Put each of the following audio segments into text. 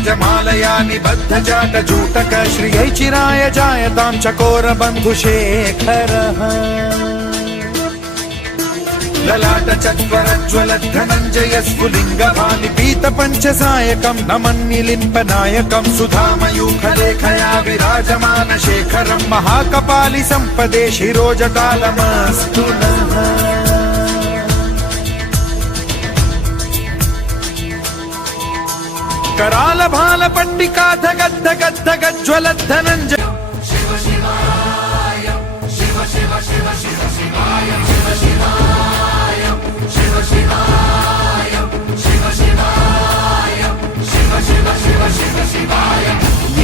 రాజమాలయా నిబద్ధజాట జూటక శ్రియైచిరాయ జాయతాం చకోర బంధుశేఖరः లలాట చత్వరజ్వల ధనంజయ స్ఫులింగభాని పీత పంచసాయకం నమన్నిలింప నాయకం సుధామయూఖలేఖయా విరాజమాన శేఖరం మహాకపాలి సంపదే శిరోజకాలమస్తు నా. कराल भाल पट्टिका धगद् धगद् धगज्ज्वलद्धनञ्जय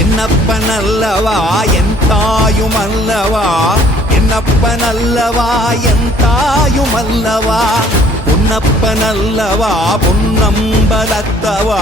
என்னப்பனல்லவா என் தாயுமல்லவா என்னப்பனல்லவா என் தாயுமல்லவா பொன்னப்பனல்லவா பொன்னம்பலத்தவா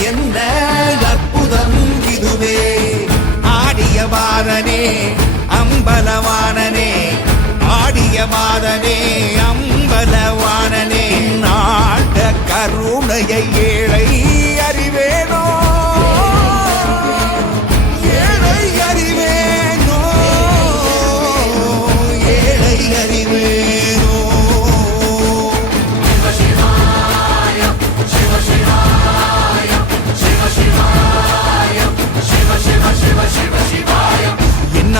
என்ன அற்புதம் இதுவே. ஆடிய பாதனே அம்பலவானனே ஆடிய மாதனே அம்பலவானனே